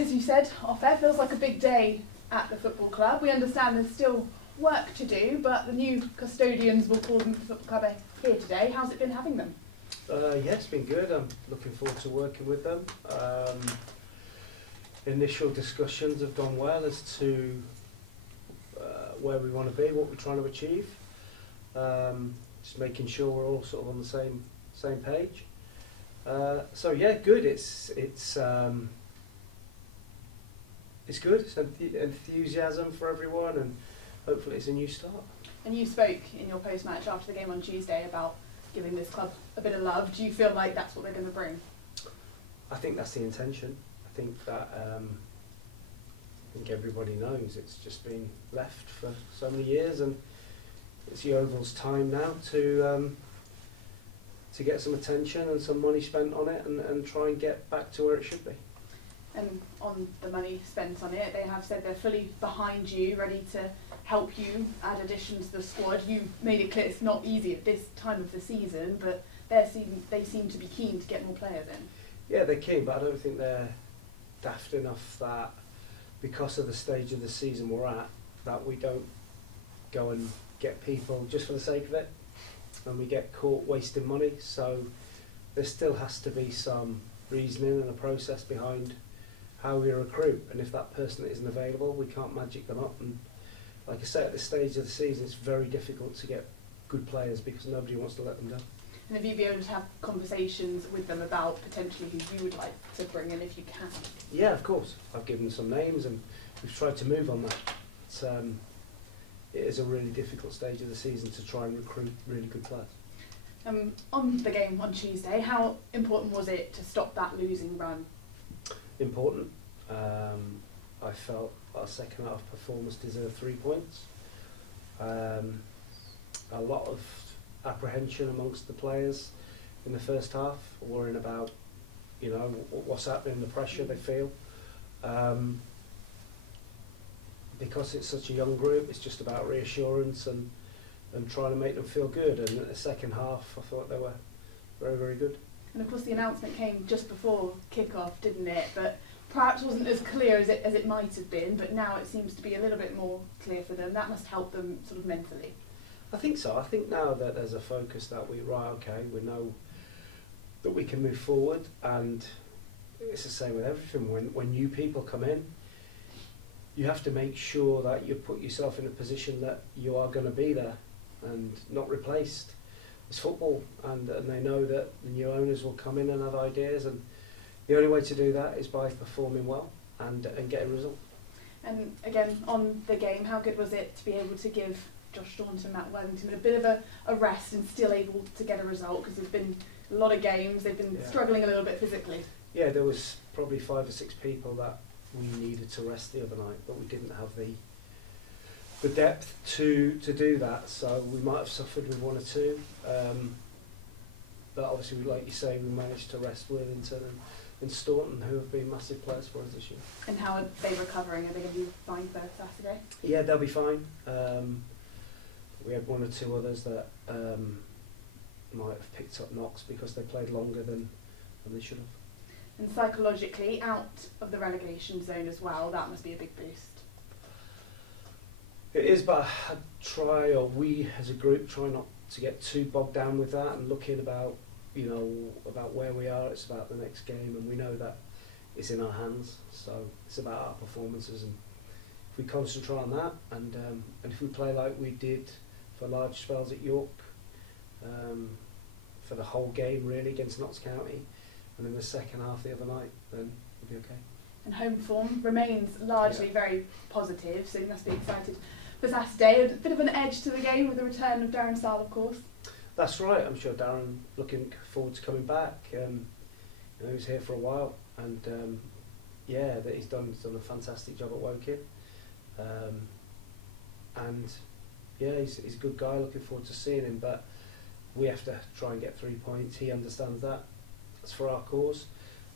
as you said, off-air, feels like a big day at the football club. We understand there's still work to do, but the new custodians, we'll call them, the football club are here today. How's it been having them? Yeah, it's been good. I'm looking forward to working with them. Initial discussions have gone well as to where we want to be, what we're trying to achieve. Just making sure we're all sort of on the same page. So yeah, good. It's good. It's enthusiasm for everyone, and hopefully it's a new start. And you spoke in your post-match after the game on Tuesday about giving this club a bit of love. Do you feel like that's what they're going to bring? I think that's the intention. I think that I think everybody knows it's just been left for so many years, and it's the Oval's time now to get some attention and some money spent on it, and try and get back to where it should be. And on the money spent on it, they have said they're fully behind you, ready to help you add additions to the squad. You made it clear it's not easy at this time of the season, but they seem to be keen to get more players in. Yeah, they're keen, but I don't think they're daft enough that because of the stage of the season we're at, that we don't go and get people just for the sake of it, and we get caught wasting money. So there still has to be some reasoning and a process behind how we recruit, and if that person isn't available, we can't magic them up. And like I say, at this stage of the season, it's very difficult to get good players because nobody wants to let them down. And have you been able to have conversations with them about potentially who you would like to bring in if you can? Yeah, of course. I've given them some names, and we've tried to move on that. It is a really difficult stage of the season to try and recruit really good players. On the game on Tuesday, how important was it to stop that losing run? Important. I felt our second half performance deserved 3 points. A lot of apprehension amongst the players in the first half, worrying about what's happening, the pressure they feel. Because it's such a young group, it's just about reassurance and trying to make them feel good. And in the second half, I thought they were very, very good. And of course the announcement came just before kick-off, didn't it? But perhaps wasn't as clear as it might have been, but now it seems to be a little bit more clear for them. That must help them sort of mentally. I think so. I think now that there's a focus that we know that we can move forward, and it's the same with everything. When new people come in, you have to make sure that you put yourself in a position that you are going to be there and not replaced. It's football, and they know that the new owners will come in and have ideas, and the only way to do that is by performing well and getting a result. And again, on the game, how good was it to be able to give Josh Staunton, Matt Worthington a bit of a rest and still able to get a result? Because there's been a lot of games, they've been struggling a little bit physically. Yeah, there was probably 5 or 6 people that we needed to rest the other night, but we didn't have the depth to do that, so we might have suffered with 1 or 2. But obviously, like you say, we managed to rest Worthington and Staunton, who have been massive players for us this year. And how are they recovering? Are they going to be fine for Saturday? Yeah, they'll be fine. We had 1 or 2 others that might have picked up knocks because they played longer than they should have. And psychologically, out of the relegation zone as well, that must be a big boost. It is, but we as a group try not to get too bogged down with that and looking about where we are. It's about the next game, and we know that it's in our hands. So it's about our performances, and if we concentrate on that, and if we play like we did for large spells at York, for the whole game really against Notts County, and in the second half the other night, then we'll be okay. And home form remains largely very positive, so you must be excited for Saturday. A bit of an edge to the game with the return of Darren Stahl, of course. That's right. I'm sure Darren looking forward to coming back. He was here for a while, and that he's done a fantastic job at Woking. He's a good guy. Looking forward to seeing him, but we have to try and get 3 points. He understands that. It's for our cause,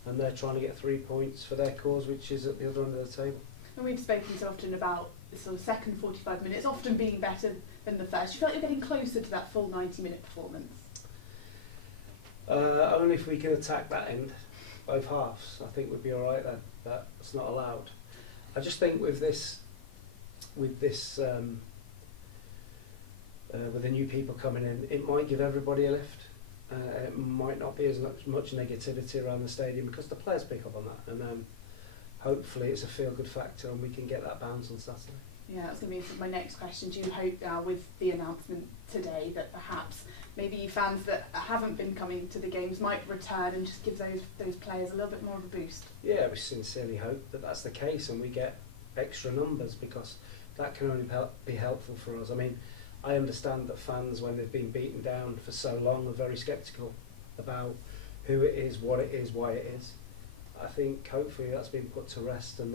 and they're trying to get 3 points for their cause, which is at the other end of the table. And we've spoken so often about the sort of second 45 minutes often being better than the first. Do you feel like you're getting closer to that full 90-minute performance? Only if we can attack that end. both halves, I think we'd be all right then. But it's not allowed. I just think with the new people coming in, it might give everybody a lift. It might not be as much negativity around the stadium because the players pick up on that, and hopefully it's a feel-good factor and we can get that bounce on Saturday. Yeah, that's going to be my next question. Do you hope now with the announcement today that perhaps maybe fans that haven't been coming to the games might return and just give those players a little bit more of a boost? Yeah, we sincerely hope that that's the case and we get extra numbers, because that can only be helpful for us. I mean, I understand that fans, when they've been beaten down for so long, are very sceptical about who it is, what it is, why it is. I think hopefully that's been put to rest and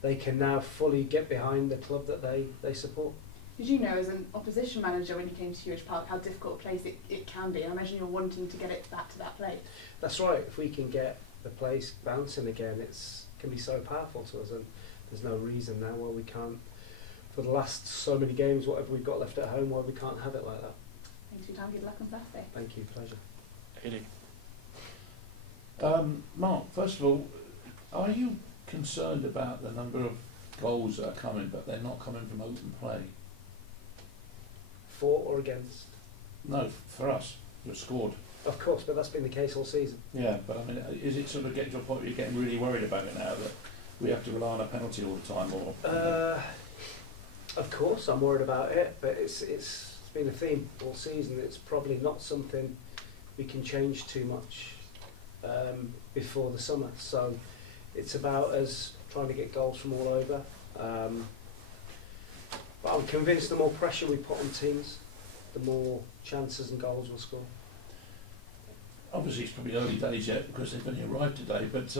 they can now fully get behind the club that they support. Did you know, as an opposition manager, when you came to Huish Park, how difficult a place it can be? I imagine you're wanting to get it back to that place. That's right. If we can get the place bouncing again, it can be so powerful to us, and there's no reason now why we can't, for the last so many games, whatever we've got left at home, why we can't have it like that. Thanks for your time. Good luck on Saturday. Thank you. Pleasure. Really? Mark, first of all, are you concerned about the number of goals that are coming, but they're not coming from open play? For or against? No, for us, you've scored. Of course, but that's been the case all season. Yeah, but I mean, is it sort of getting to a point where you're getting really worried about it now, that we have to rely on a penalty all the time? Or Of course, I'm worried about it, but it's been a theme all season. It's probably not something we can change too much before the summer. So it's about us trying to get goals from all over. But I'm convinced the more pressure we put on teams, the more chances and goals we'll score. obviously it's probably early days yet because they've only arrived today, but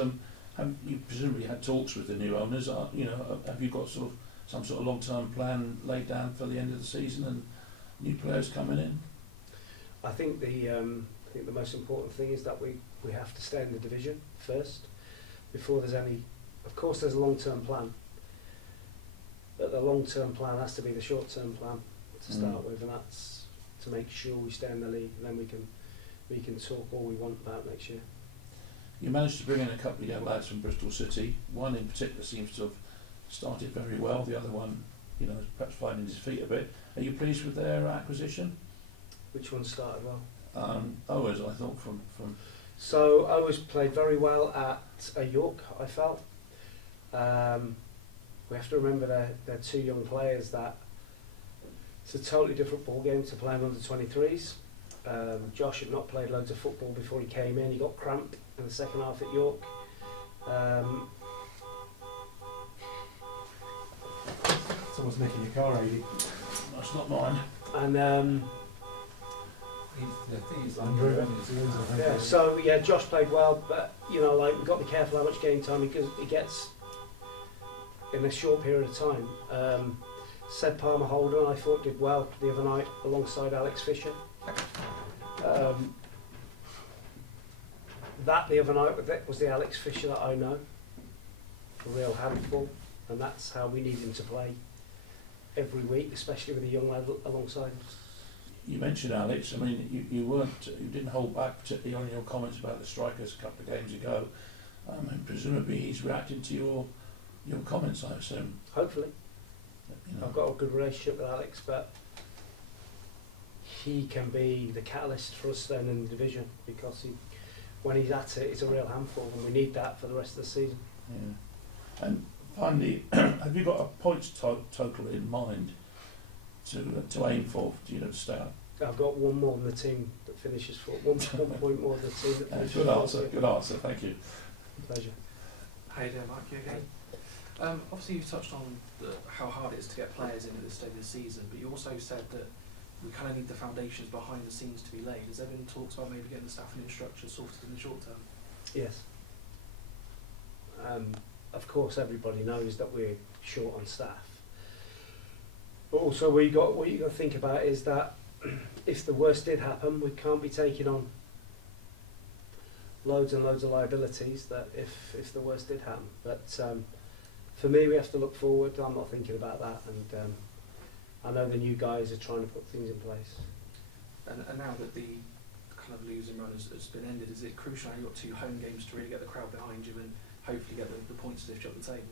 have you presumably had talks with the new owners? Have you got some sort of long-term plan laid down for the end of the season and new players coming in? I think the most important thing is that we have to stay in the division first before there's any. Of course, there's a long-term plan, but the long-term plan has to be the short-term plan to start with, and that's to make sure we stay in the league, and then we can talk all we want about next year. You managed to bring in a couple of young lads from Bristol City. One in particular seems to have started very well. The other one, is perhaps finding his feet a bit. Are you pleased with their acquisition? Which one started well? Owers, I thought, from. So Owers played very well at York, I felt. We have to remember they're two young players that it's a totally different ball game to playing under 23s. Josh had not played loads of football before he came in. He got cramped in the second half at York. Someone's nicking your car, Aidy. That's not mine. And He's undriven. Josh played well, but we've got to be careful how much game time he gets in a short period of time. Seb Palmer Holden, I thought, did well the other night alongside Alex Fisher. That the other night was the Alex Fisher that I know, a real handful, and that's how we need him to play every week, especially with a young lad alongside him. You mentioned Alex. I mean, you didn't hold back particularly on your comments about the strikers a couple of games ago. And presumably he's reacting to your comments, I assume. Hopefully. I've got a good relationship with Alex, but he can be the catalyst for us then in the division, because when he's at it, it's a real handful, and we need that for the rest of the season. Yeah. And finally, have you got a points total in mind to aim for, to stay up? I've got one more than the team that finishes fourth. One point more than the team that finishes fourth. Good answer, thank you. Pleasure. How you doing, Mike? You okay? Obviously you've touched on how hard it is to get players in at this stage of the season, but you also said that we kind of need the foundations behind the scenes to be laid. Has there been talks about maybe getting the staff and infrastructure sorted in the short term? Yes. Of course, everybody knows that we're short on staff. But also, what you got to think about is that if the worst did happen, we can't be taking on loads and loads of liabilities. That if the worst did happen, but for me, we have to look forward. I'm not thinking about that, and I know the new guys are trying to put things in place. And now that the kind of losing run has been ended, is it crucial now you've got 2 home games to really get the crowd behind you and hopefully get the points to lift you up the table?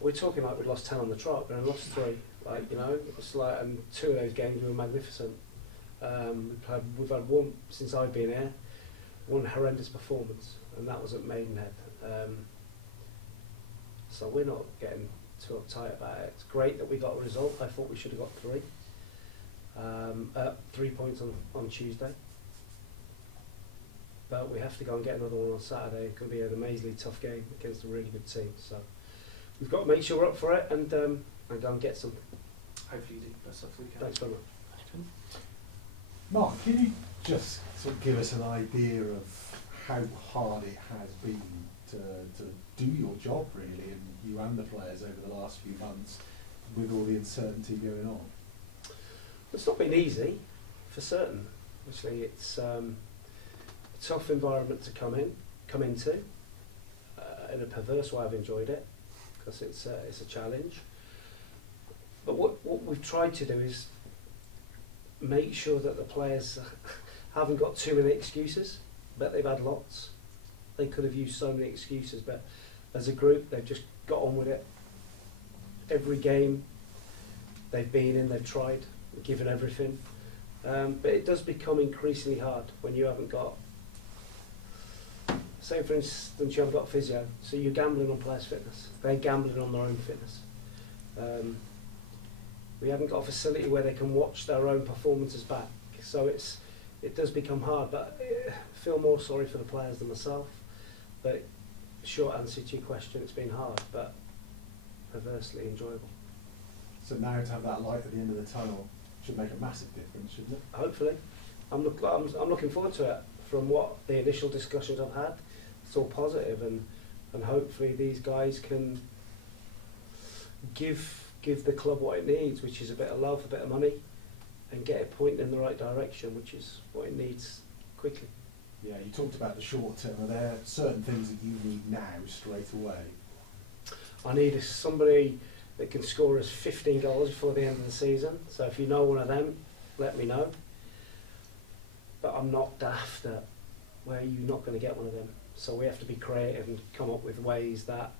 We're talking like we'd lost 10 on the trot, but we lost 3. Like, you know, it's like, and 2 of those games were magnificent. We've had one, since I've been here, one horrendous performance, and that was at Maidenhead. So we're not getting too uptight about it. It's great that we got a result. I thought we should have got 3. 3 points on Tuesday. But we have to go and get another one on Saturday. It's going to be an amazingly tough game against a really good team. So we've got to make sure we're up for it and go and get some. Hopefully you do. Best of luck for the weekend. Thanks very much. Mark, can you just sort of give us an idea of how hard it has been to do your job, really, and you and the players over the last few months with all the uncertainty going on? It's not been easy, for certain. Obviously, it's a tough environment to come into. In a perverse way, I've enjoyed it because it's a challenge. But what we've tried to do is make sure that the players haven't got too many excuses. But they've had lots. They could have used so many excuses, but as a group, they've just got on with it. Every game they've been in, they've tried, given everything. But it does become increasingly hard when you haven't got, say for instance, you haven't got physio, so you're gambling on players' fitness. They're gambling on their own fitness. We haven't got a facility where they can watch their own performances back. So it does become hard, but I feel more sorry for the players than myself. But short answer to your question, it's been hard, but perversely enjoyable. So now to have that light at the end of the tunnel should make a massive difference, shouldn't it? Hopefully. I'm looking forward to it. From what the initial discussions I've had, it's all positive, and hopefully these guys can give the club what it needs, which is a bit of love, a bit of money, and get it pointing in the right direction, which is what it needs quickly. Yeah, you talked about the short term. Are there certain things that you need now, straight away? I need somebody that can score us 15 goals before the end of the season. So if you know one of them, let me know. But I'm not daft at where you're not going to get one of them. So we have to be creative and come up with ways that,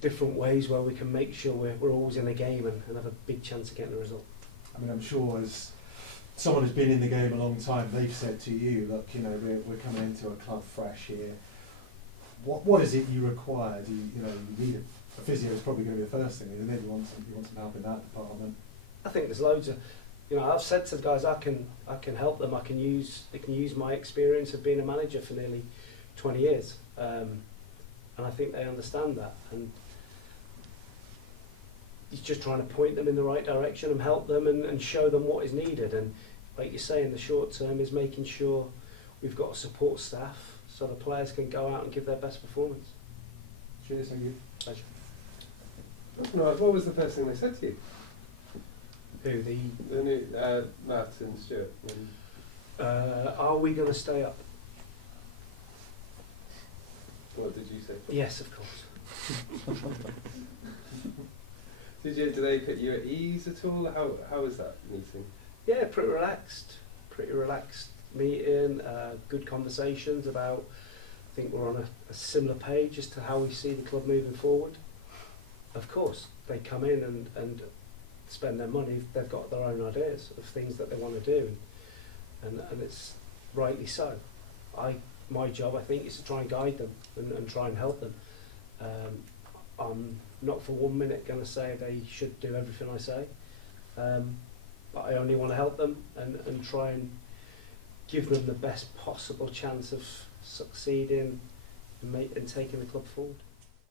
different ways where we can make sure we're always in the game and have a big chance of getting a result. I mean, I'm sure as someone who's been in the game a long time, they've said to you, look, you know, we're coming into a club fresh here. What is it you require? Do you need a physio is probably going to be the first thing, isn't it? You want some help in that department. I think there's loads of, I've said to the guys, I can help them. They can use my experience of being a manager for nearly 20 years, and I think they understand that. And he's just trying to point them in the right direction and help them and show them what is needed. And like you say, in the short term, is making sure we've got a support staff so the players can go out and give their best performance. Cheers, thank you. Pleasure. Right, what was the first thing they said to you? Who The new Matt and Stuart. are we going to stay up? What did you say? Yes, of course. Did they put you at ease at all? How was that meeting? Yeah, pretty relaxed meeting, good conversations about, I think we're on a similar page as to how we see the club moving forward. Of course, they come in and spend their money, they've got their own ideas of things that they want to do, and it's rightly so. My job, I think, is to try and guide them and try and help them. I'm not for 1 minute going to say they should do everything I say, but I only want to help them and try and give them the best possible chance of succeeding and taking the club forward.